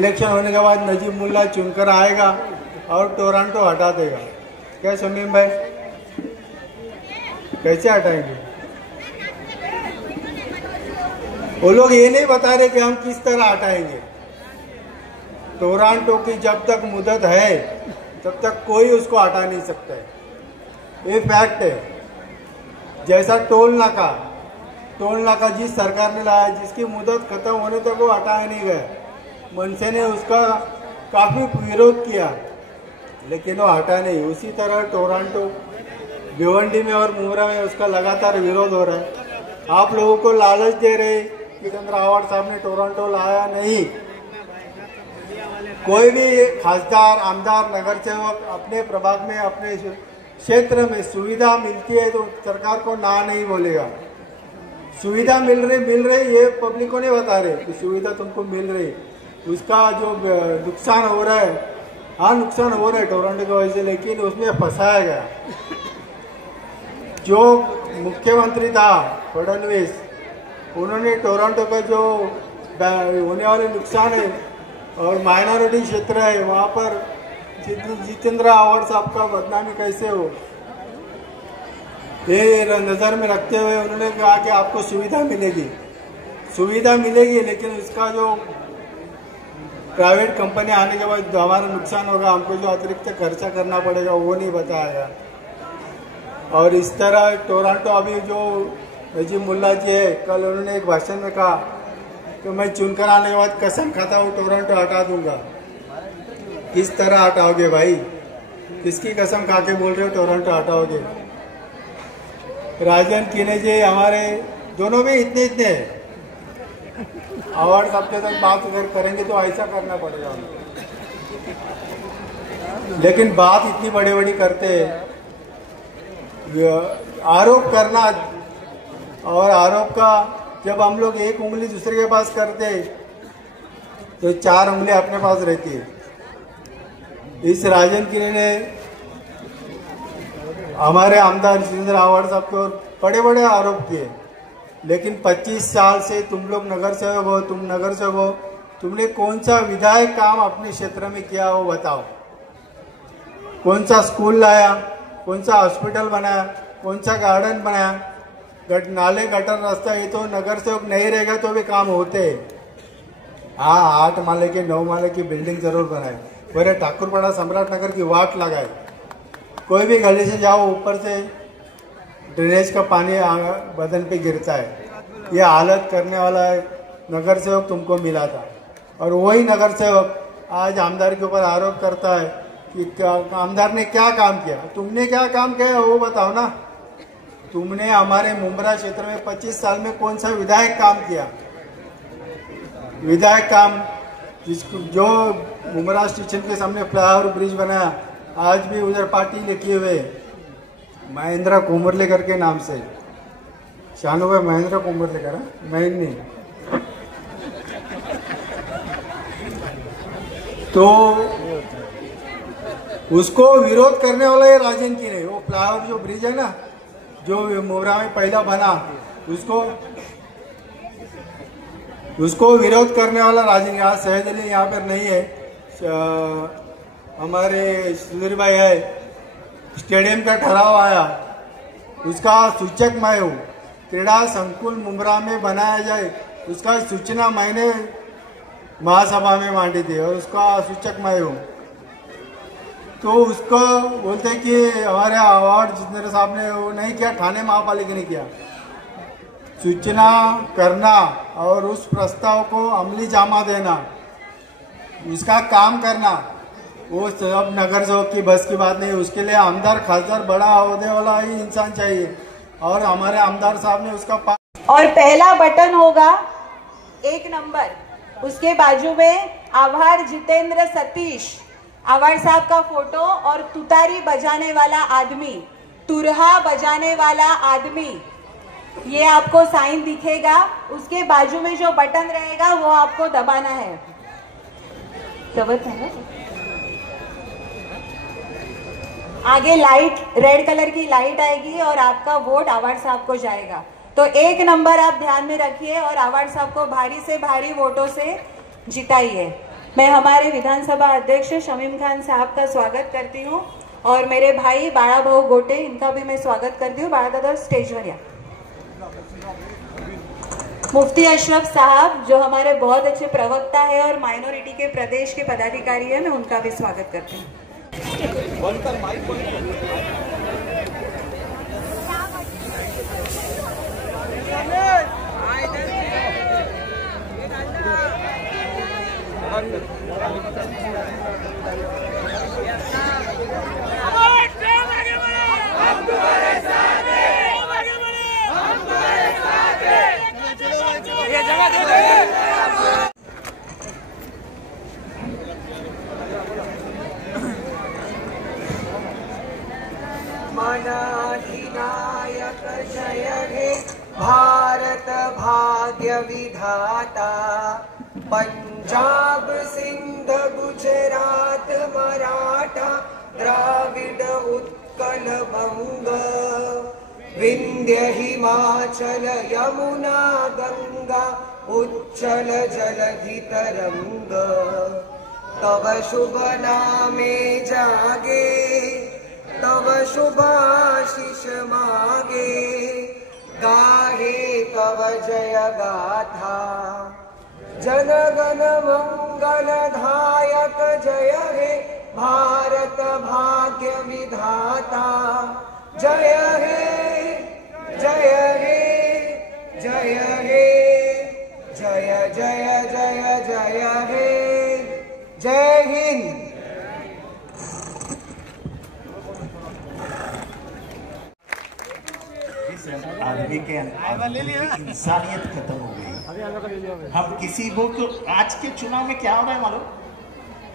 Election होने के बाद नजीब मुल्ला चुनकर आएगा और टोरंटो हटा देगा। क्या शमीम भाई, कैसे हटाएंगे? वो लोग ये नहीं बता रहे कि हम किस तरह हटाएंगे। टोरंटो की जब तक मुद्दत है तब तक कोई उसको हटा नहीं सकता है, ये फैक्ट है। जैसा टोल नाका जिस सरकार ने लाया, जिसकी मुद्दत खत्म होने तक वो हटाया नहीं गया। मनसे ने उसका काफ़ी विरोध किया लेकिन वो हटा नहीं। उसी तरह टोरंटो, भिवंडी में और मुमरा में उसका लगातार विरोध हो रहा है। आप लोगों को लालच दे रहे कि चंद्र आवाड़ साहब ने टोरंटो लाया नहीं। कोई भी खासदार, आमदार, नगर सेवक अपने प्रभाग में, अपने क्षेत्र में सुविधा मिलती है तो सरकार को ना नहीं बोलेगा। सुविधा मिल रही ये पब्लिक को नहीं बता रहे कि सुविधा तुमको मिल रही। उसका जो नुकसान हो रहा है, हाँ नुकसान हो रहा है टोरंटो की वजह से, लेकिन उसमें फंसाया गया। जो मुख्यमंत्री था फडणवीस, उन्होंने टोरंटो का जो होने वाले नुकसान है और माइनॉरिटी क्षेत्र है वहाँ पर जितेंद्र आवाड़ साहब का बदनामी कैसे हो, ये नज़र में रखते हुए उन्होंने कहा कि आपको सुविधा मिलेगी लेकिन उसका जो प्राइवेट कंपनी आने के बाद हमारा नुकसान होगा, हमको जो अतिरिक्त खर्चा करना पड़ेगा वो नहीं बताया गया। और इस तरह टोरंटो, अभी जो नजीब मुल्ला जी है, कल उन्होंने एक भाषण में कहा कि मैं चुनकर आने के बाद कसम खाता हूँ टोरंटो हटा दूंगा। किस तरह हटाओगे भाई? किसकी कसम खा के बोल रहे हो टोरंटो हटाओगे? राजन किने जी हमारे दोनों में इतने अवार्ड साहब के साथ बात अगर करेंगे तो ऐसा करना पड़ेगा, लेकिन बात इतनी बड़ी करते हैं। आरोप करना, और आरोप का जब हम लोग एक उंगली दूसरे के पास करते तो 4 उंगली अपने पास रहती है। इस राजन किने ने हमारे आमदार जितेंद्र आवाड़ साहब को बड़े आरोप किए, लेकिन 25 साल से तुम लोग नगर सेवक हो, तुमने कौन सा विधायक काम अपने क्षेत्र में किया हो बताओ? कौन सा स्कूल लाया, कौन सा हॉस्पिटल बनाया, कौन सा गार्डन बनाया? नाले, गटर, रास्ता, ये तो नगर सेवक नहीं रहेगा तो भी काम होते। हाँ, 8 माले के 9 माले की बिल्डिंग जरूर बनाए, मेरे ठाकुरपाड़ा सम्राट नगर की वाट लगाए। कोई भी गली से जाओ, ऊपर से ड्रेनेज का पानी बदन पे गिरता है। ये हालत करने वाला नगर सेवक तुमको मिला था, और वही नगर सेवक आज आमदार के ऊपर आरोप करता है कि आमदार ने क्या काम किया। तुमने क्या काम किया वो बताओ ना। तुमने हमारे मुमरा क्षेत्र में 25 साल में कौन सा विधायक काम किया? विधायक काम जो मुमरा स्टेशन के सामने फ्लाईओवर ब्रिज बनाया, आज भी उधर पार्टी लिखे हुए महेंद्र कुमरलेकर के नाम से, शानू भाई महेंद्र कुमरलेकर, मैं नहीं। तो उसको विरोध करने वाला ये राजन की नहीं। वो फ्लाईओवर जो ब्रिज है ना, जो मोरा में पहला बना, उसको विरोध करने वाला राजन। यहाँ शहद अली यहाँ पर नहीं है, हमारे सुधीर भाई है। स्टेडियम का ठहराव आया, उसका सूचक मैं हूँ। क्रीड़ा संकुल मुमरा में बनाया जाए, उसका सूचना मैंने महासभा में बांटी थी और उसका सूचक मैं हूँ। तो उसको बोलते हैं कि हमारे अवार्ड जितेंद्र साहब ने वो नहीं किया, ठाणे महापालिका ने किया। सूचना करना और उस प्रस्ताव को अमली जामा देना, उसका काम करना, वो सब नगर सेवक की बस की बात नहीं। उसके लिए आमदार, खासदार, बड़ा ओहदे वाला ही इंसान चाहिए, और हमारे आमदार साहब ने उसका और पहला बटन होगा 1 नंबर, उसके बाजू में आभार जितेंद्र सतीश आवाड़ साहब का फोटो और तुतारी बजाने वाला आदमी, तुरहा बजाने वाला आदमी, ये आपको साइन दिखेगा। उसके बाजू में जो बटन रहेगा वो आपको दबाना है। आगे लाइट, रेड कलर की लाइट आएगी और आपका वोट आवाड़ साहब को जाएगा। तो 1 नंबर आप ध्यान में रखिए और आवाड़ साहब को भारी से भारी वोटों से जिताइए। मैं हमारे विधानसभा अध्यक्ष शमीम खान साहब का स्वागत करती हूँ और मेरे भाई बाळा भाऊ गोटे इनका भी मैं स्वागत करती हूँ। बाळा दादा स्टेजवर या। मुफ्ती अशरफ साहब जो हमारे बहुत अच्छे प्रवक्ता है और माइनॉरिटी के प्रदेश के पदाधिकारी है, मैं उनका भी स्वागत करती हूँ। मनाधिनायक जय हे भारत भाग्य विधाता, पंजाब सिंध गुजरात मराठा द्राविड उत्कल बंग, विंध्य हिमाचल यमुना गंगा उच्चल जलधि तरंग, तव शुभ नामे जागे तव शुभाशिष मागे, गाहे तव जय गाथा, जनगण मंगलदायक जय हे भारत भाग्य विधाता, जय हे जय हे जय हे जय जय जय जय हे। जय हिंद। आदमी के इंसानियत खत्म हो गई। हम किसी को आज के चुनाव में क्या हो रहा है मालूम?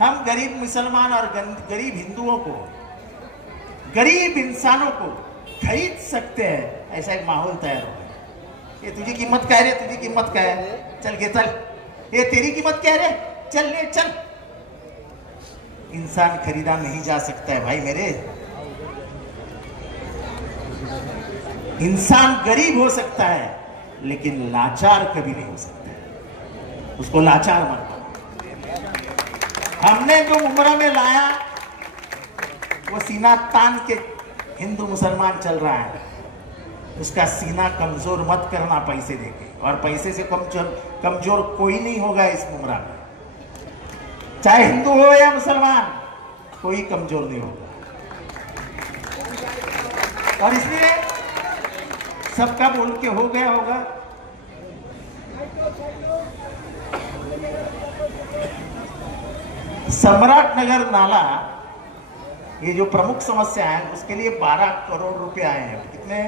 हम गरीब मुसलमान और गरीब हिंदुओं को, गरीब इंसानों को खरीद सकते हैं, ऐसा एक माहौल तैयार हो गया। ये तुझी कीमत क्या है? तुझी कीमत क्या है? चल के चल। ये तेरी कीमत क्या है? चल ले चल। इंसान खरीदा नहीं जा सकता है भाई मेरे। इंसान गरीब हो सकता है लेकिन लाचार कभी नहीं हो सकता है। उसको लाचार मत करो। हमने जो उम्र में लाया वो सीना तान के हिंदू मुसलमान चल रहा है, उसका सीना कमजोर मत करना पैसे देके। और पैसे से कमजोर कोई नहीं होगा इस उम्र में, चाहे हिंदू हो या मुसलमान, कोई कमजोर नहीं होगा। और इसलिए सबका बोल के हो गया होगा। सम्राट नगर नाला, ये जो प्रमुख समस्या है, उसके लिए 12 करोड़ रुपए आए हैं। कितने?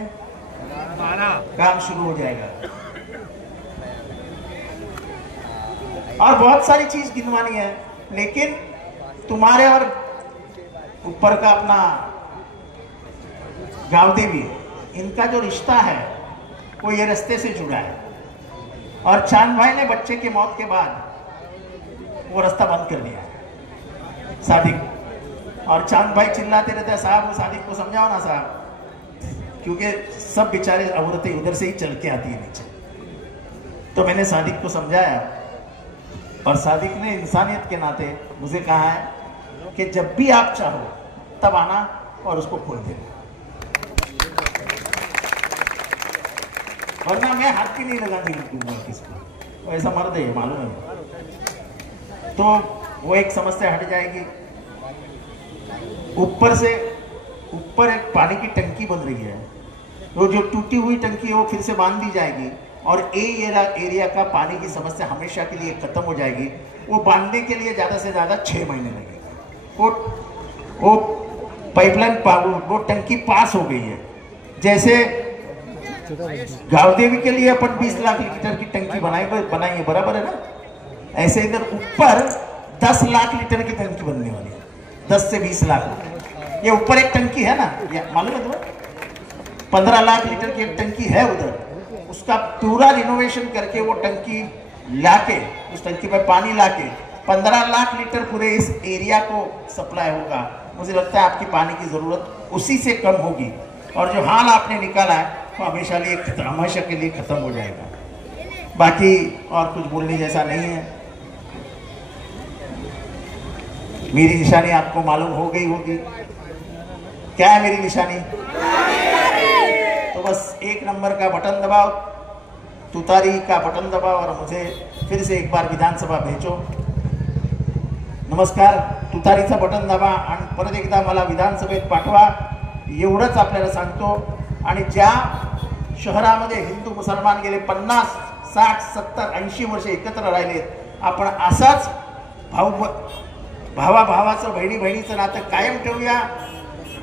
12। काम शुरू हो जाएगा। और बहुत सारी चीज गिनवानी है, लेकिन तुम्हारे और ऊपर का अपना गांव देवी, इनका जो रिश्ता है वो ये रास्ते से जुड़ा है। और चांद भाई ने बच्चे की मौत के बाद वो रास्ता बंद कर दिया है, सादिक। और चांद भाई चिल्लाते रहते हैं, साहब वो सादिक को समझाओ ना साहब, क्योंकि सब बेचारे औरतें उधर से ही चल के आती है नीचे। तो मैंने सादिक को समझाया और सादिक ने इंसानियत के नाते मुझे कहा है कि जब भी आप चाहो तब आना और उसको खोल देना, वरना मैं हाथ भी नहीं लगाने दूंगा किसको। वो ऐसा मर्द है, मालूम है। तो वो एक समस्या हट जाएगी। ऊपर एक पानी की टंकी बन रही है, वो जो टूटी हुई टंकी है वो फिर से बांध दी जाएगी और एरिया का पानी की समस्या हमेशा के लिए खत्म हो जाएगी। वो बांधने के लिए ज्यादा से ज्यादा 6 महीने लगेगा। वो पाइपलाइन वो टंकी पास हो गई है। जैसे गांव देवी के लिए अपन 20 लाख लीटर की टंकी बनाई है, बराबर है ना? ऐसे इधर ऊपर 10 लाख लीटर की टंकी बनने वाली है, 10 से 20 लाख। ये ऊपर एक टंकी है ना, मालूम है तुम्हें? 15 लाख लीटर की एक टंकी है उधर। उसका पूरा रिनोवेशन करके वो टंकी लाके, उस टंकी में पानी लाके 15 लाख लीटर पूरे इस एरिया को सप्लाई होगा। मुझे लगता है आपकी पानी की जरूरत उसी से कम होगी। और जो हाल आपने निकाला है वो हमेशा के लिए खत्म हो जाएगा। बाकी और कुछ बोलने जैसा नहीं है। मेरी निशानी आपको मालूम हो गई होगी। क्या है मेरी निशानी? तो बस 1 नंबर का बटन दबाओ, तुतारी का बटन दबाओ और मुझे फिर से एक बार विधानसभा भेजो। नमस्कार, तुतारीचं बटन दाबा आणि परत एकदा मला विधानसभेत पाठवा, एवढंच आपल्याला सांगतो। आणि ज्या शहरामध्ये हिंदू मुसलमान गेले 50, 60, 70, 80 वर्ष एकत्र राहिलेत, आपण असाच भावाभावाचं बहिणी बहिणीचं नातं कायम ठेवूया।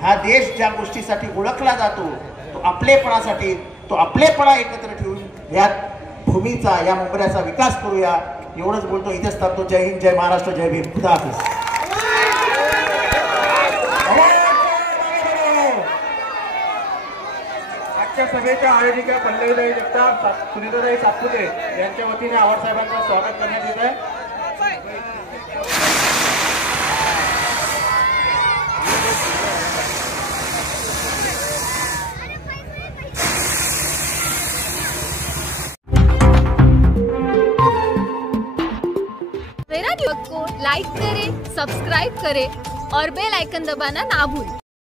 हा देश ज्या गोष्टीसाठी ओळखला जातो तो आपलेपणासाठी, तो आपलेपणा एकत्र ठेवून या भूमीचा, या मुंबऱ्याचा विकास करूया। एवढंच बोलतो, इथेच थांबतो। जय हिंद, जय महाराष्ट्र, जय भीम, खुदा हाफिज। आजच्या सभेच्या आयोजिका पल्लवीताई जगताप, सुनीताताई सातपुते यांच्या वतीने आव्हाड साहेबांचं स्वागत करण्यात येत आहे। को लाइक करें, सब्सक्राइब करें और बेल आइकन दबाना ना भूलें।